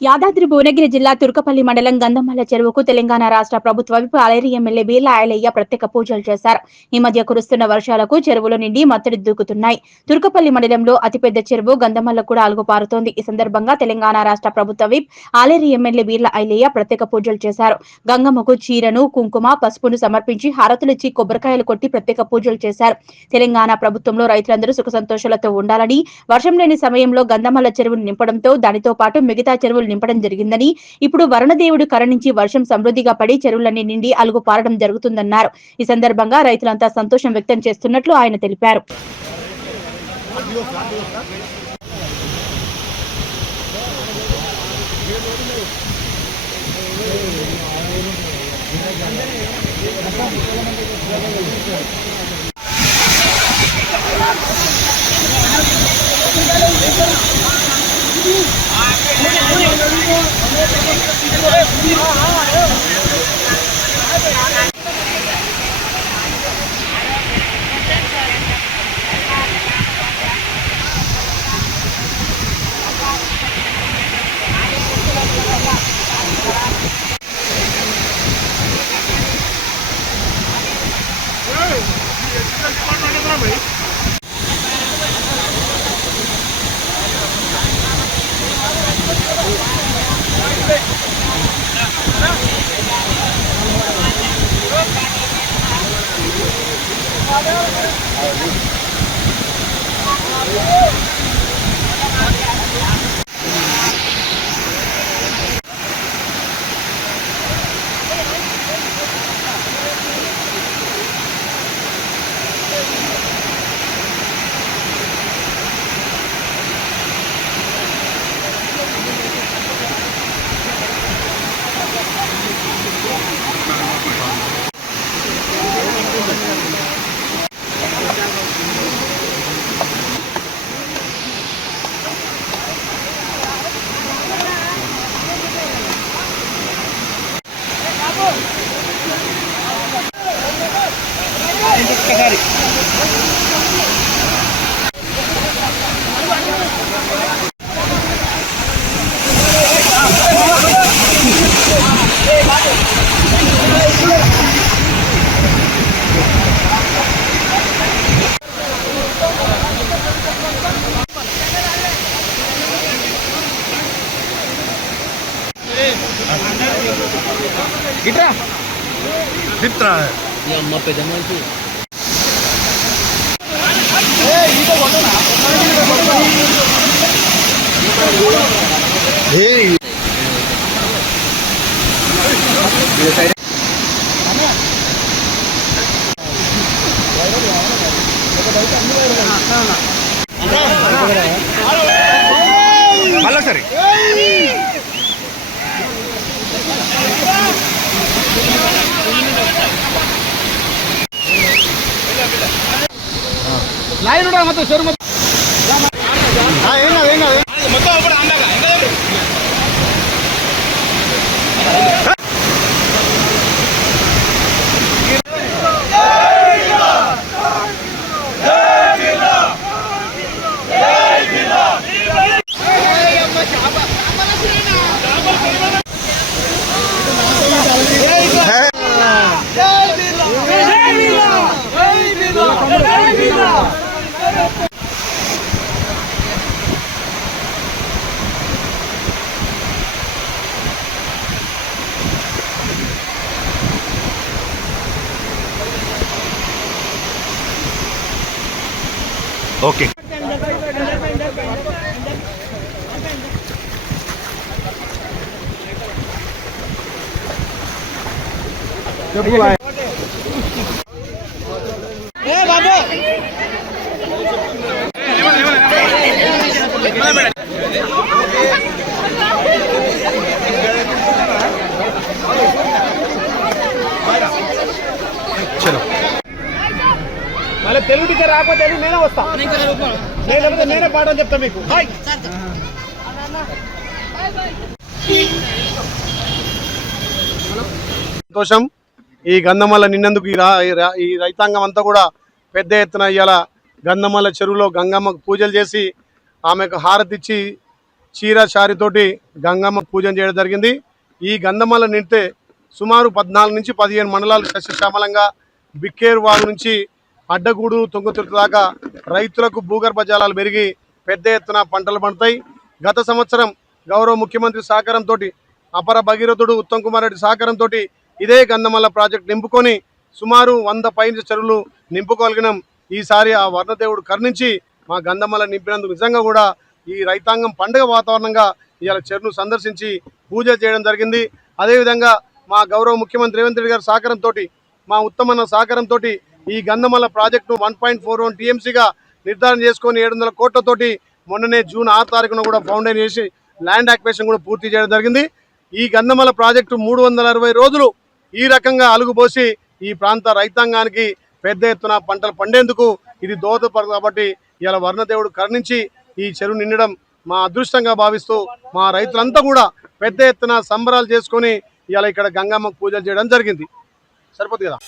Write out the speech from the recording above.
యాదాద్రి భువనగిరి జిల్లా తుర్కపల్లి మండలం గంధమల్ల చెరువుకు తెలంగాణ రాష్ట్ర ప్రభుత్వ విప్ అలేరి ఎమ్మెల్యే బీర్ల ఐలయ్య ప్రత్యేక పూజలు చేశారు. ఈ మధ్య కురుస్తున్న వర్షాలకు చెరువుల నిండి మత్తడి దూకుతున్నాయి. తుర్కపల్లి మండలంలో అతిపెద్ద చెరువు గంధమల్ల కూడా అలుగుపారుతోంది. ఈ సందర్భంగా తెలంగాణ రాష్ట్ర ప్రభుత్వ విప్ అలేరి ఎమ్మెల్యే బీర్ల ఐలయ్య ప్రత్యేక పూజలు చేశారు. గంగమ్మకు చీరను, కుంకుమ, పసుపును సమర్పించి హారతులిచ్చి కొబ్బరికాయలు కొట్టి ప్రత్యేక పూజలు చేశారు. తెలంగాణ ప్రభుత్వంలో రైతులందరూ సుఖ సంతోషాలతో ఉండాలని, వర్షం లేని సమయంలో గంధమల్ల చెరువును నింపడంతో దానితో పాటు మిగతా చెరువులు నింపడం జరిగిందని, ఇప్పుడు వరుణదేవుడు కరుణించి వర్షం సమృద్ధిగా పడి చెరువులన్నీ నిండి అలుగు పారడం జరుగుతుందన్నారు. ఈ సందర్భంగా రైతులంతా సంతోషం వ్యక్తం చేస్తున్నట్లు ఆయన తెలిపారు. గిట్రా గిట్రా ఈ అమ్మ పెద్ద మనిషి మళ్ళా సరే లైన్ ఉంటా మొత్తం షోరూమ్ మొత్తం అప్పుడు అందాక ఓకే చలో మళ్ళీ తెలుగు టీచర్ రాకపోతే నేనే వస్తా, నేనే పాఠం చెప్తా మీకు. సంతోషం. ఈ గంధమల్ల నిన్నందుకు ఈ రైతాంగం అంతా కూడా పెద్ద ఎత్తున ఇవాళ గంధమల్ల చెరువులో గంగమ్మకు పూజలు చేసి ఆమెకు హారతిచ్చి చీర చారితోటి గంగమ్మ పూజన చేయడం జరిగింది. ఈ గంధమాల నిండితే సుమారు 14 నుంచి 15 మండలాలు సస్యశ్యామలంగా బిక్కేరు వాగు నుంచి అడ్డగూడు తుంగతుర్తి దాకా రైతులకు భూగర్భ జలాలు పెరిగి పెద్ద ఎత్తున పంటలు పండుతాయి. గత సంవత్సరం గౌరవ ముఖ్యమంత్రి సహకారంతో అపర భగీరథుడు ఉత్తమ్ కుమార్ రెడ్డి సహకారంతో ఇదే గంధమల్ల ప్రాజెక్టు నింపుకొని సుమారు 100 పైన చెరువులు నింపుకోగలిగినాం. ఈసారి ఆ వర్ణదేవుడు కరుణించి మా గంధమల్ల నింపినందుకు నిజంగా కూడా ఈ రైతాంగం పండుగ వాతావరణంగా ఇవాళ చెరువును సందర్శించి పూజ చేయడం జరిగింది. అదేవిధంగా మా గౌరవ ముఖ్యమంత్రి రేవంత్ రెడ్డి గారి సహకారంతో మా ఉత్తమన్న సహకారంతో ఈ గంధమల్ల ప్రాజెక్టును 1.41 టీఎంసీగా నిర్ధారణ చేసుకొని 700 కోట్లతోటి మొన్ననే జూన్ 6 తారీఖున కూడా ఫౌండేషన్ చేసి ల్యాండ్ యాక్విజిషన్ కూడా పూర్తి చేయడం జరిగింది. ఈ గంధమల్ల ప్రాజెక్టు 360 రోజులు ఈ రకంగా అలుగుపోసి ఈ ప్రాంత రైతాంగానికి పెద్ద ఎత్తున పంటలు పండేందుకు ఇది దోహదపడదు. కాబట్టి ఇలా వర్ణదేవుడు కరుణించి ఈ చెరువు నిండడం మా అదృష్టంగా భావిస్తూ మా రైతులంతా కూడా పెద్ద ఎత్తున సంబరాలు చేసుకొని ఇలా ఇక్కడ గంగమ్మ పూజలు చేయడం జరిగింది. సరిపోతుంది కదా.